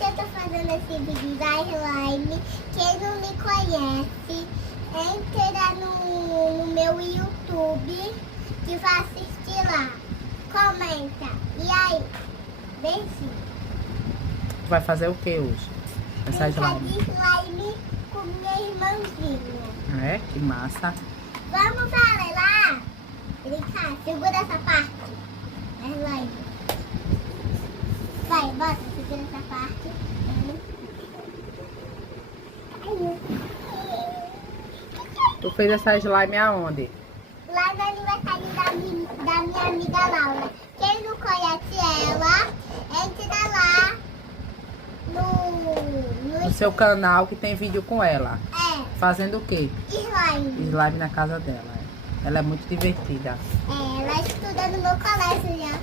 Hoje eu tô fazendo esse vídeo da slime. Quem não me conhece, entra no meu YouTube que vai assistir lá. Comenta. E aí? Beijinho. Tu vai fazer o que hoje? Essa Brincar slime. de slime com minha irmãzinha. É? Que massa. Vamos para lá? Brincar. Segura essa parte. É slime. Vai, bota. Segura essa parte. Tu fez essa slime aonde? Lá no aniversário da minha amiga Laura. Quem não conhece ela, entra lá no No seu canal que tem vídeo com ela. Fazendo o quê? slime. Slime na casa dela. Ela é muito divertida. Ela estuda no meu colégio já.